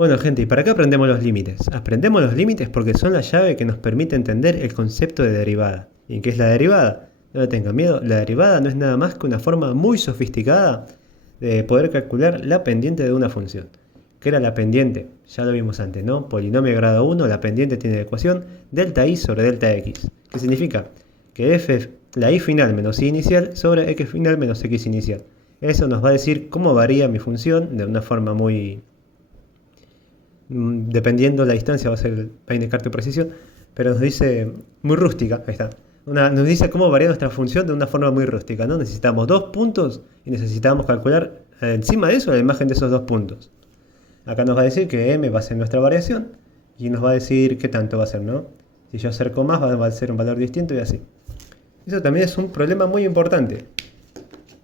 Bueno, gente, ¿y para qué aprendemos los límites? Aprendemos los límites porque son la llave que nos permite entender el concepto de derivada. ¿Y qué es la derivada? No le tengan miedo, la derivada no es nada más que una forma muy sofisticada de poder calcular la pendiente de una función. ¿Qué era la pendiente? Ya lo vimos antes, ¿no? Polinomio de grado 1, la pendiente tiene la ecuación delta i sobre delta x. ¿Qué significa? Que f, la i final menos i inicial sobre x final menos x inicial. Eso nos va a decir cómo varía mi función de una forma muy... dependiendo la distancia va a indicar tu precisión, pero nos dice muy rústica, ahí está. Nos dice cómo varía nuestra función de una forma muy rústica, ¿no? Necesitamos dos puntos y necesitamos calcular encima de eso la imagen de esos dos puntos. Acá nos va a decir que m va a ser nuestra variación y nos va a decir qué tanto va a ser, ¿no? Si yo acerco más va a ser un valor distinto y así. Eso también es un problema muy importante.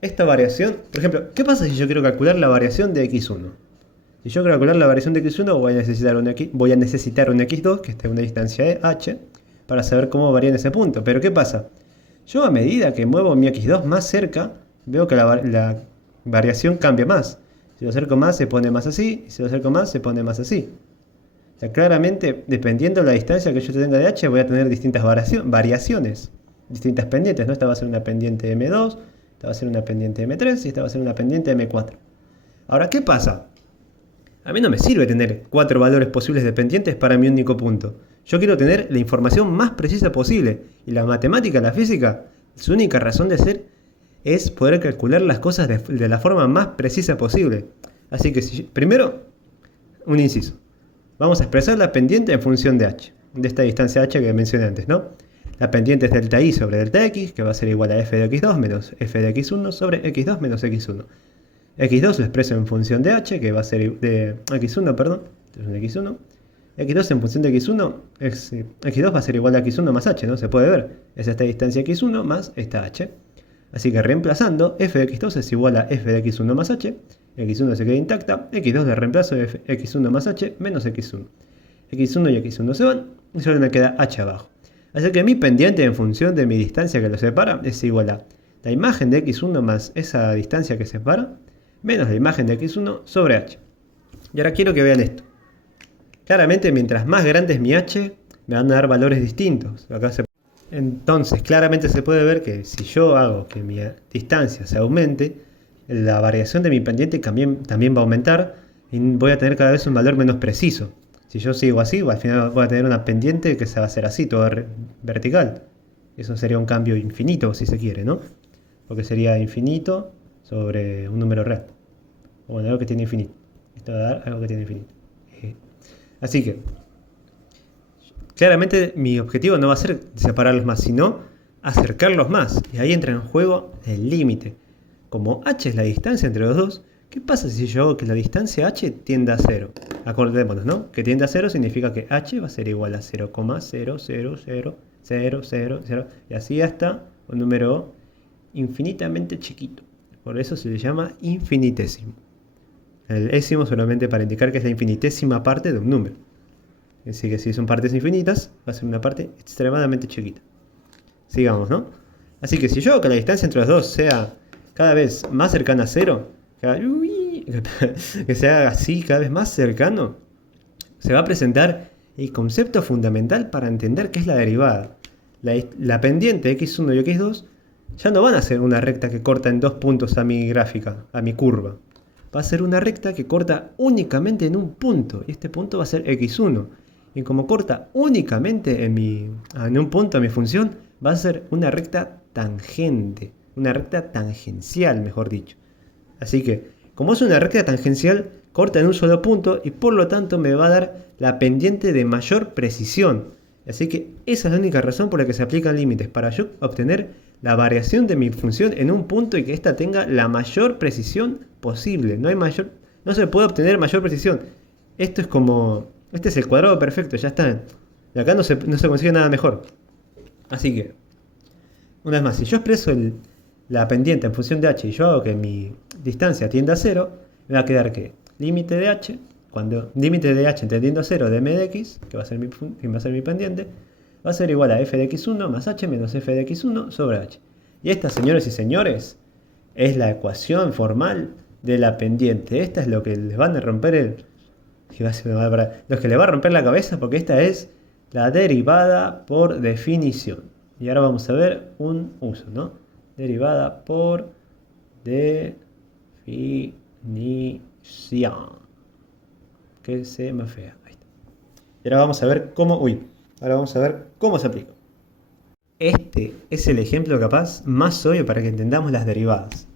Esta variación, por ejemplo, ¿qué pasa si yo quiero calcular la variación de x1? Si yo quiero calcular la variación de x1 voy a necesitar un x2 que esté a una distancia de h para saber cómo varía en ese punto. Pero ¿qué pasa? Yo a medida que muevo mi x2 más cerca, veo que la variación cambia más. Si lo acerco más se pone más así, y si lo acerco más se pone más así. O sea, claramente, dependiendo de la distancia que yo tenga de h, voy a tener distintas variaciones, distintas pendientes, ¿no? Esta va a ser una pendiente m2, esta va a ser una pendiente m3 y esta va a ser una pendiente m4. Ahora, ¿qué pasa? A mí no me sirve tener 4 valores posibles de pendientes para mi único punto. Yo quiero tener la información más precisa posible. Y la matemática, la física, su única razón de ser es poder calcular las cosas de la forma más precisa posible. Así que, primero, un inciso. Vamos a expresar la pendiente en función de h, de esta distancia h que mencioné antes, ¿no? La pendiente es delta i sobre delta x, que va a ser igual a f de x2 menos f de x1 sobre x2 menos x1. x2 lo expreso en función de h, que va a ser de x1, perdón, entonces x1. x2 en función de x1, x2 va a ser igual a x1 más h, ¿no? Se puede ver, es esta distancia x1 más esta h. Así que reemplazando, f de x2 es igual a f de x1 más h, x1 se queda intacta, x2 de reemplazo de x1 más h menos x1. x1 y x1 se van, y solo me queda h abajo. Así que mi pendiente en función de mi distancia que lo separa es igual a la imagen de x1 más esa distancia que separa, menos la imagen de x1 sobre h. Y ahora quiero que vean esto. Claramente, mientras más grande es mi h, me van a dar valores distintos. Entonces, claramente se puede ver que si yo hago que mi distancia se aumente, la variación de mi pendiente también va a aumentar y voy a tener cada vez un valor menos preciso. Si yo sigo así, al final voy a tener una pendiente que se va a hacer así, toda vertical. Eso sería un cambio infinito, si se quiere, ¿no? Porque sería infinito sobre un número real. O bueno, algo que tiene infinito. Esto va a dar algo que tiene infinito. Así que, claramente mi objetivo no va a ser separarlos más, sino acercarlos más. Y ahí entra en juego el límite. Como h es la distancia entre los dos, ¿qué pasa si yo hago que la distancia h tienda a 0? Acordémonos, ¿no? Que tiende a 0 significa que h va a ser igual a 0,0000000, y así hasta un número infinitamente chiquito. Por eso se le llama infinitésimo. El ésimo solamente para indicar que es la infinitésima parte de un número. Así que si son partes infinitas, va a ser una parte extremadamente chiquita. Sigamos, ¿no? Así que si yo hago que la distancia entre los dos sea cada vez más cercana a 0, que se haga así cada vez más cercano, se va a presentar el concepto fundamental para entender qué es la derivada. La pendiente x1 y x2 ya no van a ser una recta que corta en dos puntos a mi gráfica, a mi curva. Va a ser una recta que corta únicamente en un punto, y este punto va a ser x1. Y como corta únicamente en un punto a mi función, va a ser una recta tangente, una recta tangencial, mejor dicho. Así que, como es una recta tangencial, corta en un solo punto y por lo tanto me va a dar la pendiente de mayor precisión. Así que esa es la única razón por la que se aplican límites, para yo obtener la variación de mi función en un punto y que ésta tenga la mayor precisión posible. No se puede obtener mayor precisión. Este es el cuadrado perfecto, ya está. De acá no se consigue nada mejor. Así que, una vez más, si yo expreso la pendiente en función de h y yo hago que mi distancia tienda a 0, me va a quedar que límite de h tendiendo a 0 de m de x, que va a ser mi pendiente, va a ser igual a f de x1 más h menos f de x1 sobre h. Y esta, señores y señores, es la ecuación formal de la pendiente. Esta es lo que les van a romper Y va a ser para los que le va a romper la cabeza porque esta es la derivada por definición. Y ahora vamos a ver un uso, ¿no? Derivada por definición. Que se me fea. Ahí está. Y ahora vamos a ver cómo. Ahora vamos a ver cómo se aplica. Este es el ejemplo capaz más obvio para que entendamos las derivadas.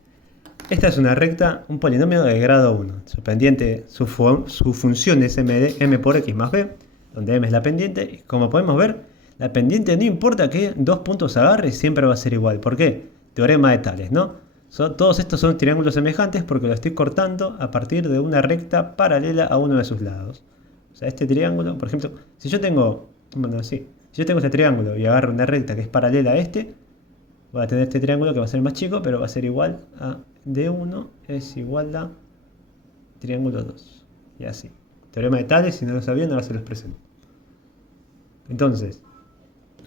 Esta es una recta, un polinomio de grado 1. Su pendiente, su función es m por x más b, donde m es la pendiente. Y como podemos ver, la pendiente no importa que dos puntos agarre, siempre va a ser igual. ¿Por qué? Teorema de Tales, ¿no? Todos estos son triángulos semejantes porque lo estoy cortando a partir de una recta paralela a uno de sus lados. O sea, este triángulo, por ejemplo, si yo tengo este triángulo y agarro una recta que es paralela a este, voy a tener este triángulo que va a ser más chico, pero va a ser igual a D1 es igual a triángulo 2. Y así. Teorema de Tales, si no lo sabían, ahora se los presento. Entonces,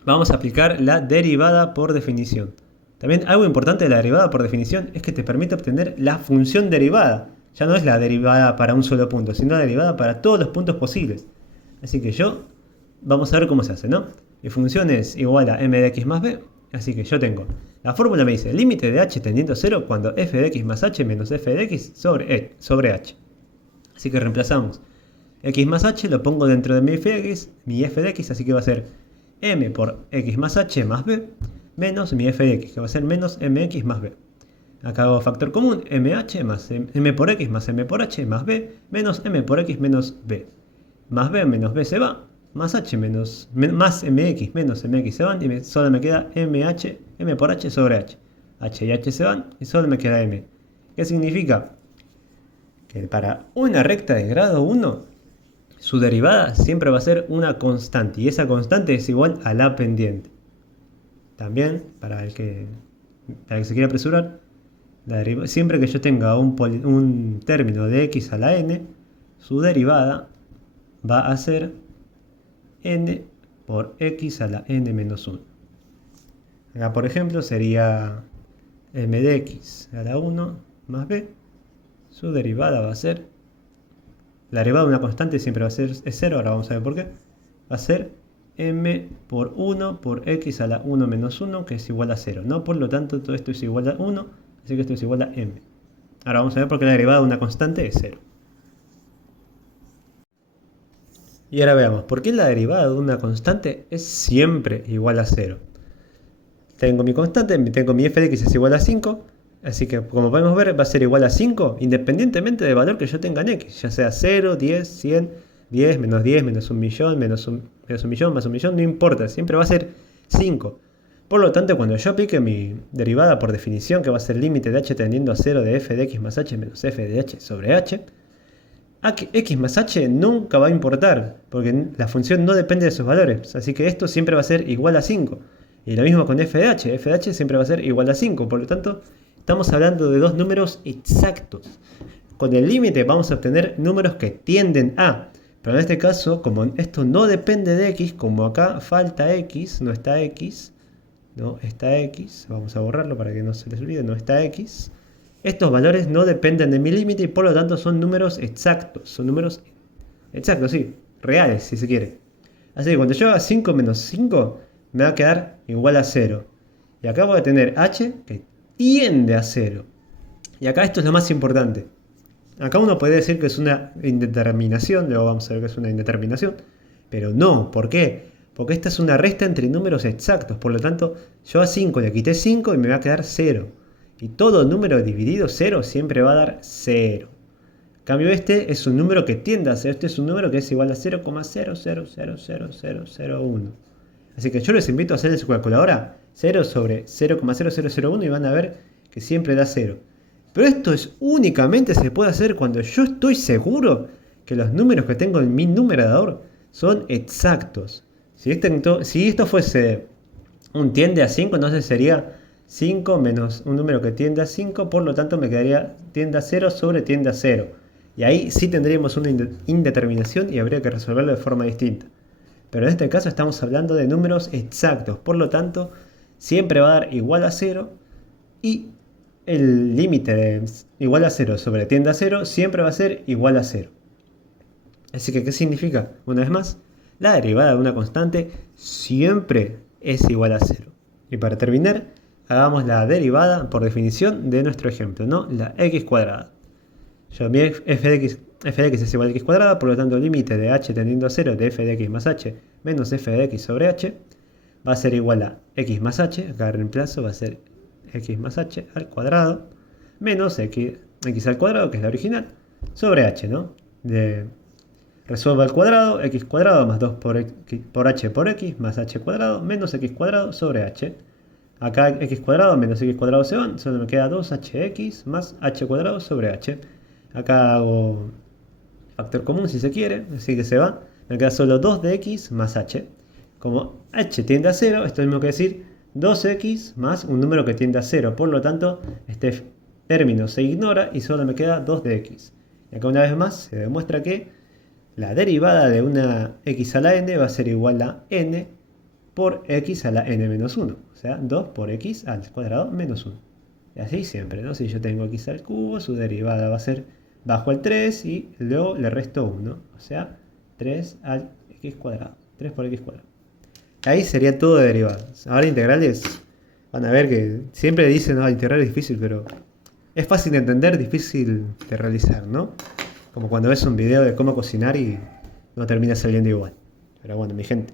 vamos a aplicar la derivada por definición. También algo importante de la derivada por definición es que te permite obtener la función derivada. Ya no es la derivada para un solo punto, sino la derivada para todos los puntos posibles. Así que vamos a ver cómo se hace, ¿no? Mi función es igual a m de x más b. Así que yo tengo, la fórmula me dice límite de h tendiendo a 0 cuando f de x más h menos f de x sobre h. Así que reemplazamos x más h, lo pongo dentro de mi f de x, así que va a ser m por x más h más b menos mi f de x, que va a ser menos mx más b. Acá hago factor común, mh más m por x más m por h más b menos m por x menos b. Más b menos b se va. Más h más mx menos mx se van y solo me queda m por h sobre h. H y h se van y solo me queda m. ¿Qué significa? Que para una recta de grado 1, su derivada siempre va a ser una constante y esa constante es igual a la pendiente. También, para el que se quiera apresurar, siempre que yo tenga un término de x a la n, su derivada va a ser n por x a la n menos 1. Acá, por ejemplo, sería m de x a la 1 más b. Su derivada va a ser, la derivada de una constante siempre va a ser es 0, ahora vamos a ver por qué. Va a ser m por 1 por x a la 1 menos 1, que es igual a 0, ¿no? Por lo tanto, todo esto es igual a 1, así que esto es igual a m. Ahora vamos a ver por qué la derivada de una constante es 0. Y ahora veamos, ¿por qué la derivada de una constante es siempre igual a 0? Tengo mi constante, tengo mi f de x es igual a 5, así que como podemos ver va a ser igual a 5 independientemente del valor que yo tenga en x, ya sea 0, 10, 100, 10, menos 1 millón, menos un millón, más 1 millón, no importa, siempre va a ser 5. Por lo tanto, cuando yo aplique mi derivada por definición, que va a ser límite de h tendiendo a 0 de f de x más h menos f de h sobre h, x más h nunca va a importar, porque la función no depende de sus valores, así que esto siempre va a ser igual a 5. Y lo mismo con f de h siempre va a ser igual a 5, por lo tanto, estamos hablando de dos números exactos. Con el límite vamos a obtener números que tienden a, pero en este caso, como esto no depende de x, como acá falta x, no está x, vamos a borrarlo para que no se les olvide, no está x. Estos valores no dependen de mi límite y por lo tanto son números exactos. Son números exactos, sí, reales si se quiere. Así que cuando yo haga 5 menos 5, me va a quedar igual a 0. Y acá voy a tener h que tiende a 0. Y acá esto es lo más importante. Acá uno puede decir que es una indeterminación, luego vamos a ver que es una indeterminación. Pero no, ¿por qué? Porque esta es una resta entre números exactos. Por lo tanto, yo a 5 le quité 5 y me va a quedar 0. Y todo número dividido 0 siempre va a dar 0. En cambio este es un número que tiende a 0. Este es un número que es igual a 0,00000001. Así que yo les invito a hacer en su calculadora 0 sobre 0,0001 y van a ver que siempre da 0. Pero esto únicamente se puede hacer cuando yo estoy seguro que los números que tengo en mi numerador son exactos. Si esto fuese un tiende a 5, entonces sería 5 menos un número que tiende a 5, por lo tanto me quedaría tiende a 0 sobre tiende a 0. Y ahí sí tendríamos una indeterminación y habría que resolverlo de forma distinta. Pero en este caso estamos hablando de números exactos, por lo tanto siempre va a dar igual a 0 y el límite de igual a 0 sobre tiende a 0 siempre va a ser igual a 0. Así que, ¿qué significa? Una vez más, la derivada de una constante siempre es igual a 0. Y para terminar, hagamos la derivada por definición de nuestro ejemplo, ¿no? La x cuadrada. Yo, mi f de x es igual a x cuadrada, por lo tanto el límite de h tendiendo a 0 de f de x más h menos f de x sobre h va a ser igual a x más h, acá reemplazo, va a ser x más h al cuadrado, menos x al cuadrado, que es la original, sobre h, ¿no? Resuelvo al cuadrado, x cuadrado más 2 por h por x, más h cuadrado, menos x cuadrado sobre h. Acá x cuadrado menos x cuadrado se van, solo me queda 2hx más h cuadrado sobre h. Acá hago factor común si se quiere, así que se va. Me queda solo 2 de x más h. Como h tiende a 0, esto es lo mismo que decir 2x más un número que tiende a 0. Por lo tanto, este término se ignora y solo me queda 2 de x. Y acá una vez más se demuestra que la derivada de una x a la n va a ser igual a n por x a la n menos 1. O sea, 2 por x al cuadrado menos 1. Y así siempre, ¿no? Si yo tengo x al cubo, su derivada va a ser bajo el 3 y luego le resto 1. O sea, 3 al x cuadrado. 3 por x cuadrado. Ahí sería todo de derivadas. Ahora integrales, van a ver que siempre dicen, no, integral es difícil, pero es fácil de entender, difícil de realizar, ¿no? Como cuando ves un video de cómo cocinar y no termina saliendo igual. Pero bueno, mi gente,